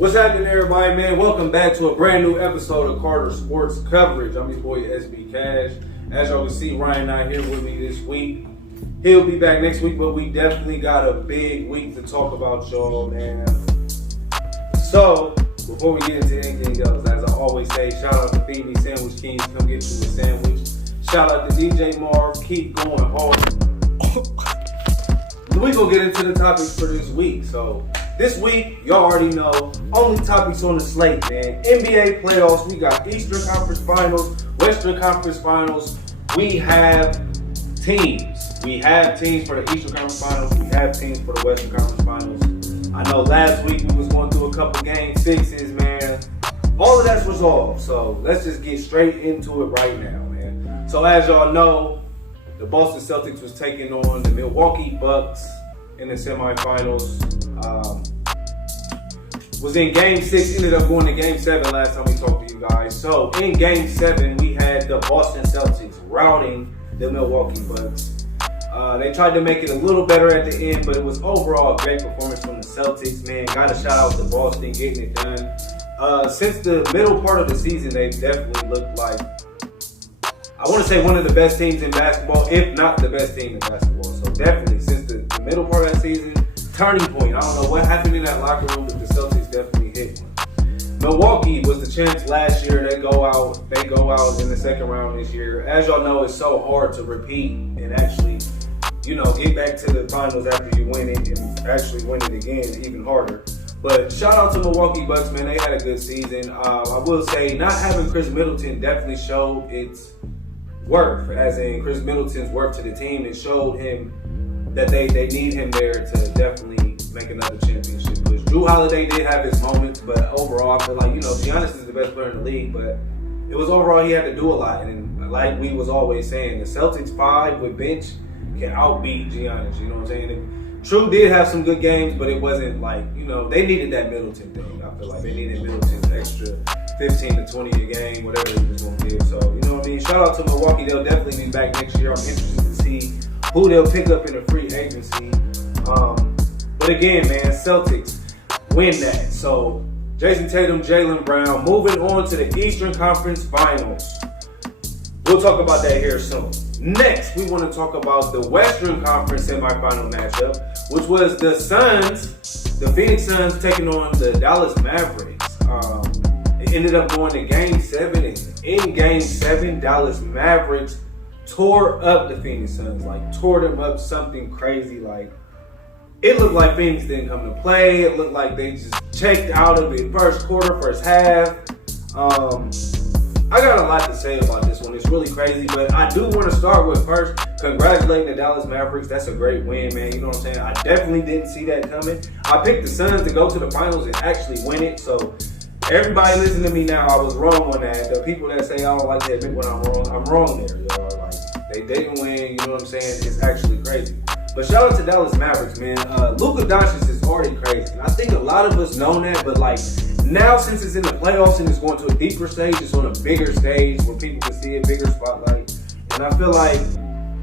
What's happening, everybody, man? Welcome back to a brand new episode of Carter Sports Coverage. I'm your boy, SB Cash. As y'all can see, Ryan not here with me this week. He'll be back next week, but we definitely got a big week to talk about, y'all, man. So, before we get into anything else, as I always say, shout out to Feed Me Sandwich Kings. Come get you a sandwich. Shout out to DJ Marv. Keep going hard. We're going to get into the topics for this week. So, this week, y'all already know, only topics on the slate, man. NBA playoffs. We got Eastern Conference Finals, Western Conference Finals. We have teams. We have teams for the Eastern Conference Finals. We have teams for the Western Conference Finals. I know last week we was going through a couple game sixes, man. All of that's resolved. So let's just get straight into it right now, man. So as y'all know, the Boston Celtics was taking on the Milwaukee Bucks in the semifinals. Was in Game 6, ended up going to Game 7 last time we talked to you guys. So in Game 7, we had the Boston Celtics routing the Milwaukee Bucks. They tried to make it a little better at the end, but it was overall a great performance from the Celtics, man. Got to shout out to Boston getting it done. Since the middle part of the season, they've definitely looked like, I want to say, one of the best teams in basketball, if not the best team in basketball. So definitely, since the middle part of that season, turning point. I don't know what happened in that locker room, but the Celtics definitely hit one. Milwaukee was the champs last year. They go out in the second round this year. As y'all know, it's so hard to repeat and actually, get back to the finals after you win it and actually win it again, even harder. But shout out to Milwaukee Bucks, man. They had a good season. I will say, not having Chris Middleton definitely showed its worth, as in Chris Middleton's worth to the team. It showed him that they need him there to definitely make another championship push. Drew Holiday did have his moments, but overall, I feel like, Giannis is the best player in the league, but it was overall he had to do a lot. And like we was always saying, the Celtics 5 with bench can outbeat Giannis, you know what I'm saying? And True did have some good games, but it wasn't like, they needed that Middleton thing. I feel like they needed Middleton's extra 15 to 20 a game, whatever he was going to give. So, you know what I mean? Shout out to Milwaukee. They'll definitely be back next year. I'm interested to see who they'll pick up in the free agency. But again, man, Celtics win that. So, Jason Tatum, Jaylen Brown, moving on to the Eastern Conference Finals. We'll talk about that here soon. Next, we want to talk about the Western Conference semifinal matchup, which was the Phoenix Suns taking on the Dallas Mavericks. It ended up going to Game 7, and in Game 7, Dallas Mavericks tore up the Phoenix Suns, tore them up something crazy. It looked like Phoenix didn't come to play. It looked like they just checked out of it first quarter, first half. I got a lot to say about this one. It's really crazy, but I do want to start with first congratulating the Dallas Mavericks. That's a great win, man. You know what I'm saying? I definitely didn't see that coming. I picked the Suns to go to the finals and actually win it, so everybody listen to me now. I was wrong on that. The people that say I don't like to admit when I'm wrong there, y'all. They didn't win, you know what I'm saying? It's actually crazy. But shout out to Dallas Mavericks, man. Luka Doncic is already crazy. And I think a lot of us know that, but now since it's in the playoffs and it's going to a deeper stage, it's on a bigger stage where people can see it, bigger spotlight. And I feel like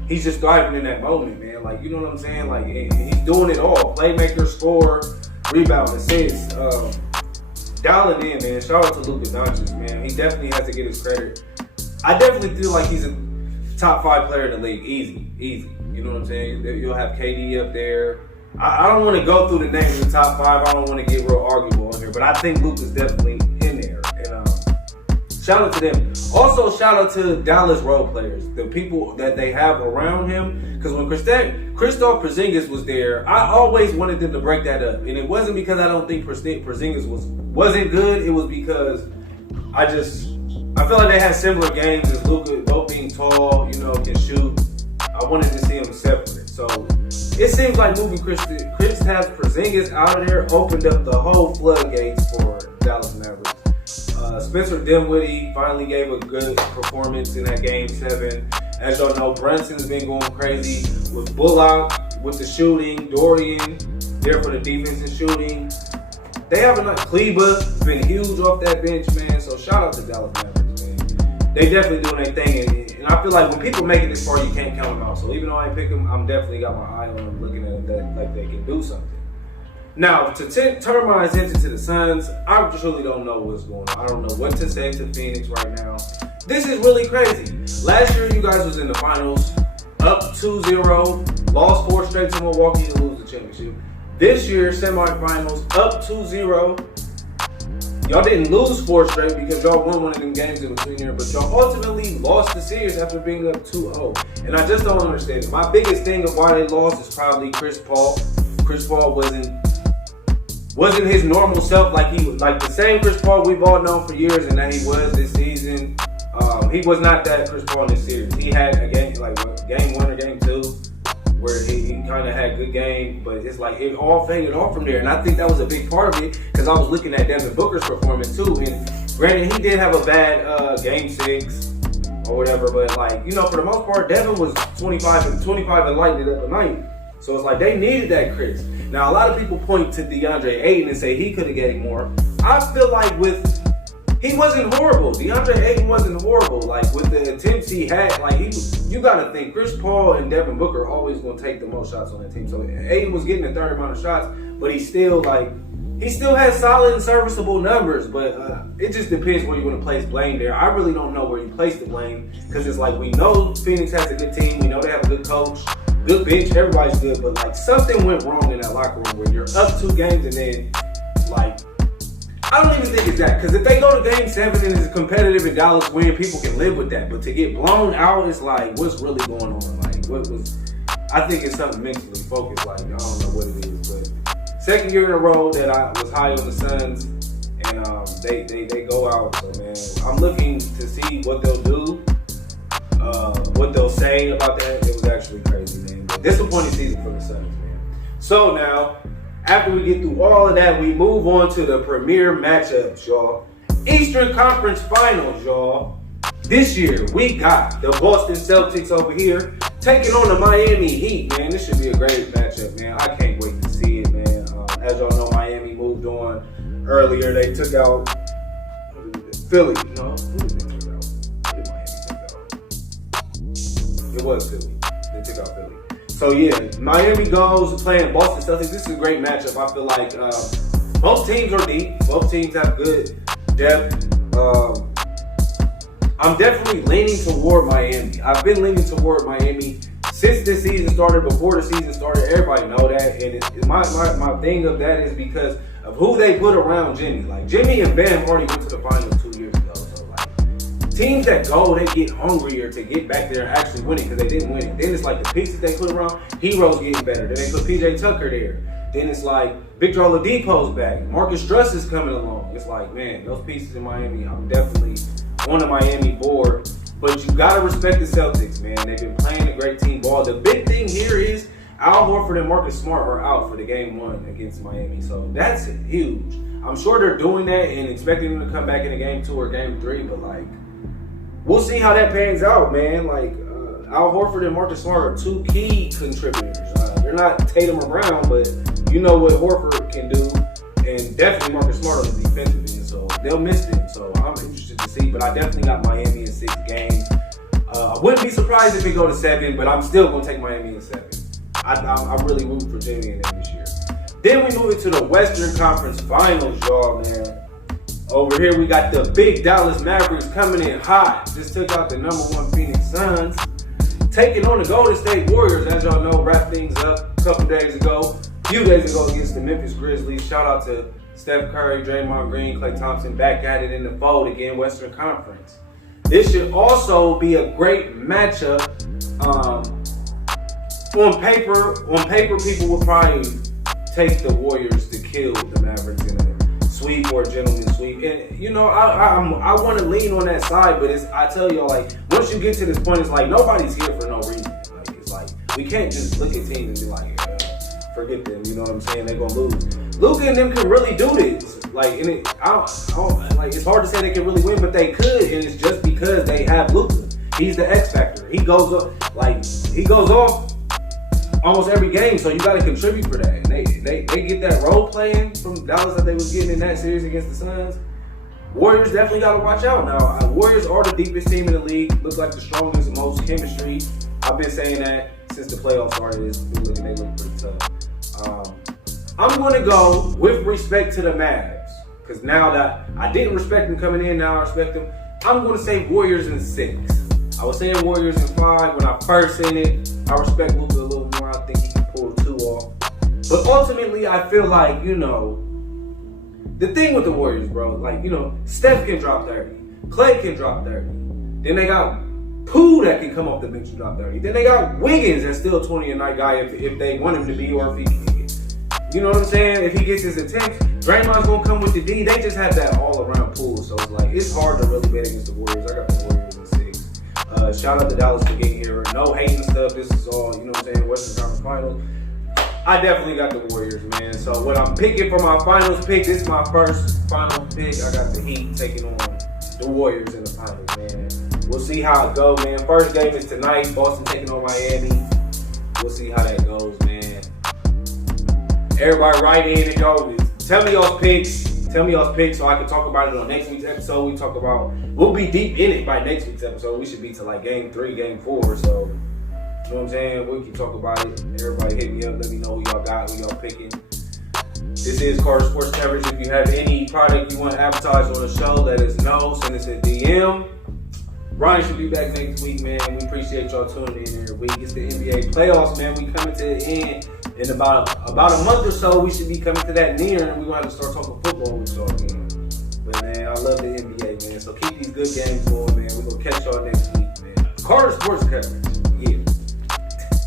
he's just thriving in that moment, man. You know what I'm saying? He's doing it all. Playmaker, score, rebound, assist. Dialing in, man. Shout out to Luka Doncic, man. He definitely has to get his credit. I definitely feel like he's a top 5 player in the league. Easy. You know what I'm saying? You'll have KD up there. I don't want to go through the names of the top 5. I don't want to get real arguable on here, but I think Luka's definitely in there. And shout out to them. Also, shout out to Dallas role players, the people that they have around him. Because when Kristaps Porzingis was there, I always wanted them to break that up. And it wasn't because I don't think Porzingis wasn't good. It was because I feel like they had similar games as Luka, both being tall, can shoot. I wanted to see them separate. So it seems like moving Kristaps Porzingis out of there opened up the whole floodgates for Dallas Mavericks. Spencer Dinwiddie finally gave a good performance in that Game 7. As y'all know, Brunson's been going crazy with Bullock, with the shooting, Dorian there for the defense and shooting. They have enough. Kleba been huge off that bench, man. So shout out to Dallas Mavericks, man. They definitely doing their thing, and I feel like when people make it this far, you can't count them out. So even though I ain't pick them, I'm definitely got my eye on them, looking at them like they can do something. Now, to turn my attention to the Suns, I truly don't know what's going on. I don't know what to say to Phoenix right now. This is really crazy. Last year, you guys was in the finals, up 2-0, lost 4 straight to Milwaukee to lose the championship. This year, semifinals, up 2-0. Y'all didn't lose 4 straight because y'all won one of them games in between there, but y'all ultimately lost the series after being up 2-0. And I just don't understand it. My biggest thing of why they lost is probably Chris Paul. Chris Paul wasn't his normal self, like the same Chris Paul we've all known for years and that he was this season. He was not that Chris Paul in this series. He had a game game 1 or game 2 where he kind of had a good game, but it's like it all faded off from there. And I think that was a big part of it because I was looking at Devin Booker's performance too. And granted, he did have a bad game 6 or whatever, but for the most part, Devin was 25 and lighting it up a night. So it's like they needed that Chris. Now, a lot of people point to DeAndre Ayton and say he could have getting more. I feel like he wasn't horrible. DeAndre Ayton wasn't horrible. With the attempts he had, you got to think Chris Paul and Devin Booker are always going to take the most shots on that team. So Ayton was getting a third amount of shots, but he still has solid and serviceable numbers. But it just depends where you're going to place blame there. I really don't know where you place the blame because it's we know Phoenix has a good team. We know they have a good coach. Good bench, everybody's good, but something went wrong in that locker room where you're up 2 games and then I don't even think it's that, because if they go to game 7 and it's competitive and Dallas win, people can live with that. But to get blown out, it's what's really going on? I think it's something mentally focused. I don't know what it is, but second year in a row that I was high on the Suns and they go out. So man, I'm looking to see what they'll do. What they'll say about that. It was actually crazy, man. But disappointing season for the Suns, man. So now, after we get through all of that, we move on to the premier matchups, y'all. Eastern Conference Finals, y'all. This year, we got the Boston Celtics over here taking on the Miami Heat, man. This should be a great matchup, man. I can't wait to see it, man. As y'all know, Miami moved on earlier. They took out Philly. No, who did they take out? Who did Miami take out? It was Philly. They took out Philly. So yeah, Miami goes playing Boston Celtics. This is a great matchup. I feel like both teams are deep. Both teams have good depth. I'm definitely leaning toward Miami. I've been leaning toward Miami since this season started, before the season started. Everybody know that. And my thing of that is because of who they put around Jimmy. Jimmy and Bam already went to the finals 2 years ago. So teams that go, they get hungrier to get back there and actually win it because they didn't win it. Then it's the pieces they put around, Hero's getting better. Then they put PJ Tucker there. Then it's Victor Oladipo's back. Marcus Struss is coming along. It's man, those pieces in Miami, I'm definitely on the Miami board. But you got to respect the Celtics, man. They've been playing a great team ball. The big thing here is Al Horford and Marcus Smart are out for the game 1 against Miami. So that's huge. I'm sure they're doing that and expecting them to come back in a game 2 or game 3. But, we'll see how that pans out, man. Al Horford and Marcus Smart are 2 key contributors. They're not Tatum or Brown, but you know what Horford can do. And definitely Marcus Smart on the defensive end. So they'll miss them. So I'm interested to see. But I definitely got Miami in 6 games. I wouldn't be surprised if it go to 7, but I'm still going to take Miami in 7. I'm really rooting for Jimmy and them this year. Then we move into the Western Conference Finals, y'all, man. Over here, we got the big Dallas Mavericks coming in hot. Just took out the #1 Phoenix Suns. Taking on the Golden State Warriors, as y'all know, wrapped things up a few days ago against the Memphis Grizzlies. Shout out to Steph Curry, Draymond Green, Klay Thompson back at it in the fold again, Western Conference. This should also be a great matchup. On paper, people will probably take the Warriors to kill the Mavericks in a sweep or a gentleman's sweep. And, I want to lean on that side, but I tell y'all, once you get to this point, it's nobody's here for no reason. We can't just look at teams and be forget them, you know what I'm saying? They're going to lose. Luka and them can really do this. It's hard to say they can really win, but they could, and it's just because they have Luka. He's the X factor. He goes off almost every game, so you got to contribute for that. And they get that role playing from Dallas that they was getting in that series against the Suns. Warriors definitely got to watch out now. Warriors are the deepest team in the league. Look like the strongest, most chemistry. I've been saying that since the playoffs started. They look pretty tough. I'm going to go with respect to the Mavs. Because now that I didn't respect them coming in, now I respect them. I'm going to say Warriors in 6. I was saying Warriors in 5 when I first seen it. I respect Luka a little more. I think he can pull 2 off. But ultimately, I feel like, the thing with the Warriors, bro, like, Steph can drop 30. Clay can drop 30. Then they got Pooh that can come off the bench and drop 30. Then they got Wiggins that's still 20 a night guy if they want him to be, or if he, you know what I'm saying? If he gets his attempts, Draymond's gonna come with the D. They just have that all around pool, so it's like it's hard to really bet against the Warriors. I got the Warriors in 6. Shout out to Dallas for getting here. No hating stuff. This is all, you know what I'm saying? Western Conference Finals. I definitely got the Warriors, man. So what I'm picking for my finals pick, this is my first final pick. I got the Heat taking on the Warriors in the finals, man. We'll see how it goes, man. First game is tonight. Boston taking on Miami. We'll see how that goes, man. Everybody write in and go. Tell me y'all's picks. Tell me y'all's picks so I can talk about it on next week's episode. We'll be deep in it by next week's episode. We should be to like game 3, game 4. So, you know what I'm saying? We can talk about it. Everybody hit me up. Let me know who y'all got, who y'all picking. This is Carter Sports Coverage. If you have any product you want to advertise on the show, let us know. Send us a DM. Ryan should be back next week, man. We appreciate y'all tuning in every week. It's the NBA playoffs, man. We coming to the end. In about a month or so, we should be coming to that near, and we're going to have to start talking football with y'all again. But, man, I love the NBA, man. So keep these good games going, man. We're going to catch y'all next week, man. Carter Sports Coverage.